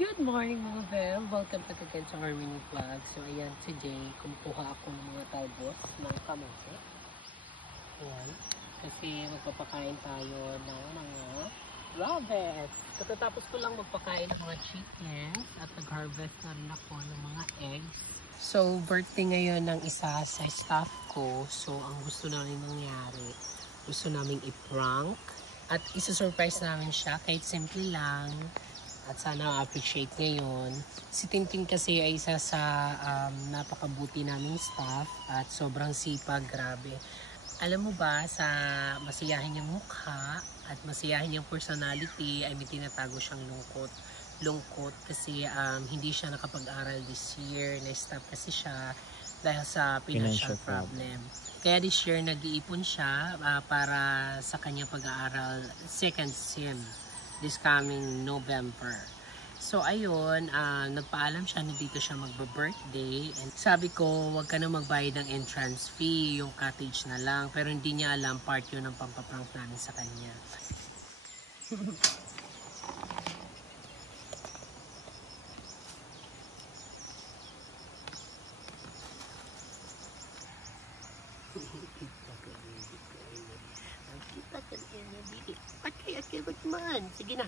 Good morning mga bel! Welcome back again sa our mini vlog. So ayan, today, kumukuha ako ng mga talbos ng kamote. Ayan. Kasi magpapakain tayo ng mga rabbits. Katatapos ko lang magpakain ng mga chickens at nag-harvest na rin ako ng mga eggs. So, birthday ngayon ng isa sa staff ko. So, ang gusto namin mangyari, gusto namin i-prank at isa-surprise namin siya kahit simple lang. At sana appreciate ngayon. Si Tintin kasi ay isa sa napakabuti naming staff at sobrang sipag, grabe. Alam mo ba, sa masiyahin niyang mukha at masiyahin niyang personality ay may tinatago siyang lungkot kasi hindi siya nakapag-aral this year. Na-stop kasi siya dahil sa financial problem. Kaya this year nag-iipon siya para sa kanyang pag-aaral second sem. This coming November. So ayun, nagpaalam siya na dito siya magba-birthday. And sabi ko, wag ka na magbayad ng entrance fee, yung cottage na lang. Pero hindi niya alam, part yun ng pampaprank namin sa kanya. Okay, man. Sige na.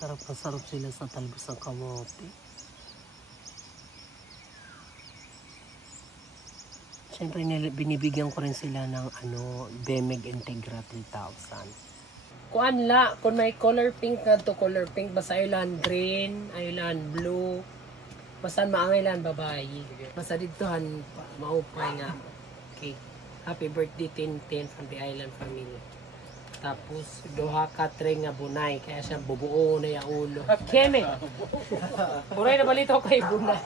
Sarap na sarap sila sa talbos ng kamote. Siyempre, binibigyan ko rin sila ng Bemig Integra 3000. Kung may color pink na to, color pink, basta aylan green, aylan blue, basta maangailan babae. Basta ditohan, maupay nga. Okay. Happy birthday, Tintin from the Island family. Tapos, doha ka tre nga bunay. Kaya siya bubuo na yung ulo. Keme! Puray na balito kay bunay.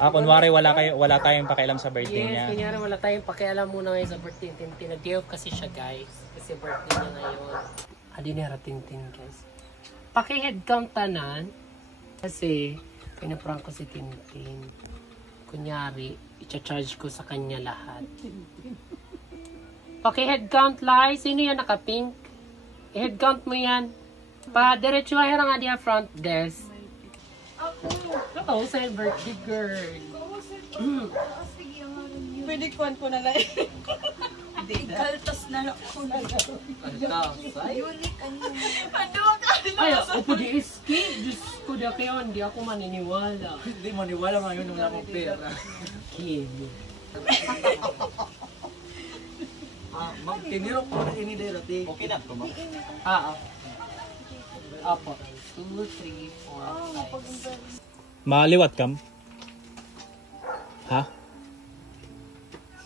Kunwari wala tayong pakialam sa birthday niya. Yes, kunyari wala tayong pakialam muna ngayon sa birthday ni Tintin. Nag-day off kasi siya, guys. Kasi birthday niya ngayon. Adinera Tintin, guys. Paki-head count tanan. Kasi, pinaprank ko si Tintin. Kunyari, i-charge ko sa kanya lahat. Paki-head count, Lai. Sino yan naka-pink? I-head count mo yan. Pa-diretso ay nga diya front desk. Ako, sa birthday girl. Pwede ko na lang. Kaltas na lang ko na lang. Unique ano. Ay, ako po di iski. Diyos ko da kayo, hindi ako maniniwala. Hindi maniwala ngayon nung lang pera. Kini. Magtinirok ko na ini dati. Okay na ko, Apo. 2, 3, 4, 5. Maliwat kam? Ha?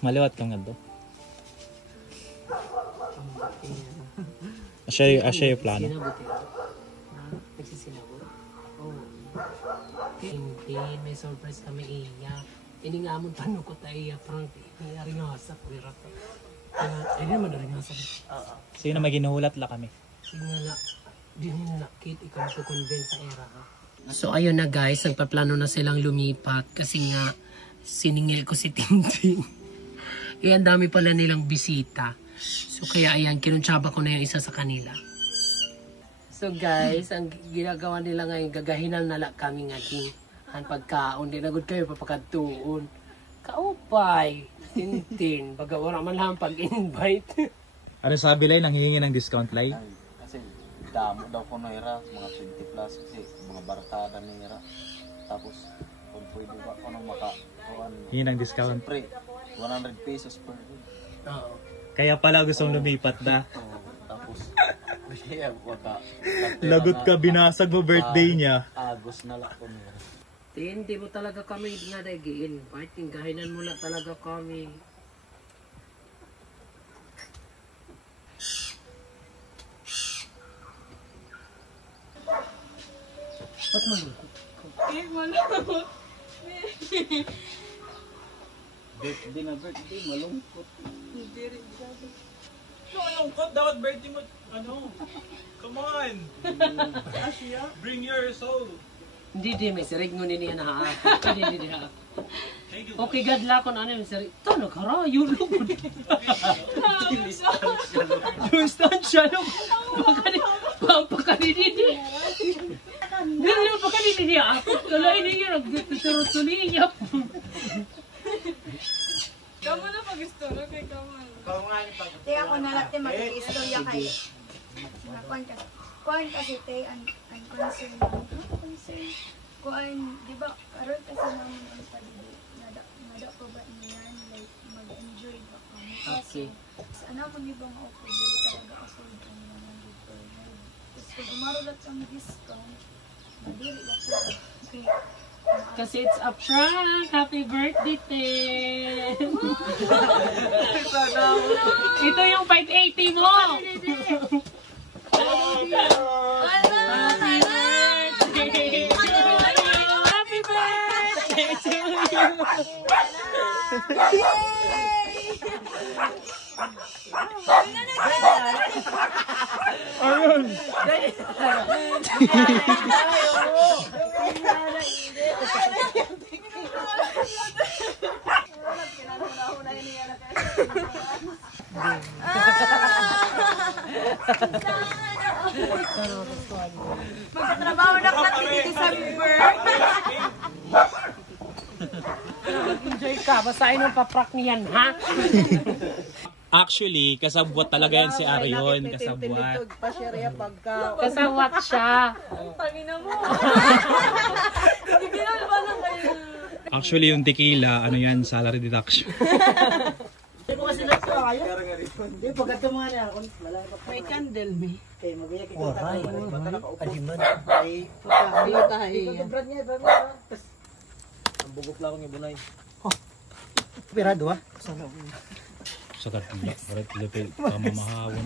Maliwat kam nga do? Asya yung plano. Nagsisinagot. Tintin, may surprise kami iya. Ini nga amon tanong ko tayo prank. Ini aringasa ko irata. Ini naman aringasa. Sino may ginuhulat la kami? Sige na, di nila nakit ikaw to convince sa era. So ayun na guys, nagpaplano na silang lumipat kasi nga siningil ko si Tintin. Kaya ang dami pala nilang bisita. So kaya ayan, kinuntsaba ko na yung isa sa kanila. So guys, ang ginagawa nila ngayon, gagahinal nala kami nga din. Ang pagkaon, di nagod kayo papakatuon. Kaupay, Tintin, baga wala man lang pag-invite. Ano sabi Lai, nanghihingi ng discount Lai? Kasi damo daw ko na ira, mga 20 plus kasi mga barkada ni ira. Tapos kung pwede ba ko nang makakuan. Hingi ng discount. Siyempre, 100 pesos per day. Oo. Kaya pala gustong lumipat na. Tapos, kaya waka. Lagot ka, binasag mo birthday niya. Agos na lang ko niya. Hindi mo talaga kami nga nag-i-invite. Gahinan mo lang talaga kami. Ba't malungkot? Malungkot. Birthday na birthday, malungkot. Hindi rin grabe. Malungkot, dapat birthday mo, come on! Bring your soul! Hindi, may sirig mo nini na ha. Hindi ha. Okay, gadla ko na ano yung sirig. Ito, nagkarayo lugod. Yung stansya, no? Pampakanini. Hindi naman pakanini ako. Kalain niya, nagtuturo-tuliyap. Kamu na pag-istorya kay Kaman. Te ako na lang te mag-istorya kay. Kuan kasi te ang concern namin. Concern. Kuan, di ba, karon kasi namin ang pagdili. Nada po ba niyan, like, mag-enjoy ba kami. Okay. Ano mo di ba nga ako, dili talaga ako ang naman dito. Tapos kung umarulat kami discount, madiri ako. Okay. Kasi it's a prank. Happy birthday, Ten. Ito yung 580 mo. Happy birthday to you. Happy birthday to Magtatrabaho na ka sa December. Enjoy ka. Basahin mo paprak niyan, ha? Actually, kasabwat talaga yan si Arion. Kasabwat. Kasawat siya. Tangina mo. Hindi na ba lang kayo? Actually, yung tequila, ano yan, salary deduction. May candle, may. Sa katila, barat lapil, pamamahawan.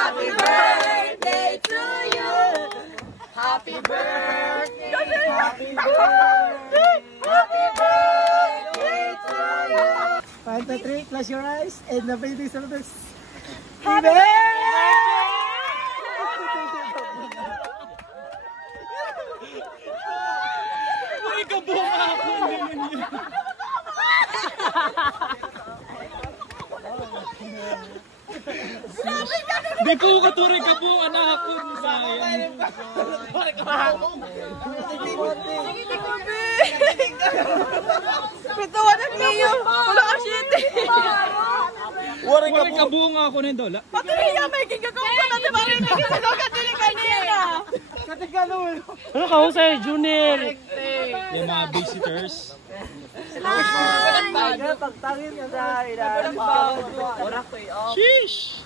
Happy birthday to you. Happy birthday. Happy birthday. Happy birthday to you. 1, 2, 3, close your eyes, and the baby celebrates. Happy birthday. Ay, kabunga ako! Di ko katuring kabunga na ako. Sayang. Pituwa na niyo. Wala ka shit. Wala kabunga ako na dola. Pati niya may gigagawa na di ba rin gigagawa ka dili kanina. Ano ka sa'yo, Junior? Yung mga visitors. Pagtangin ka dahil. Sheesh!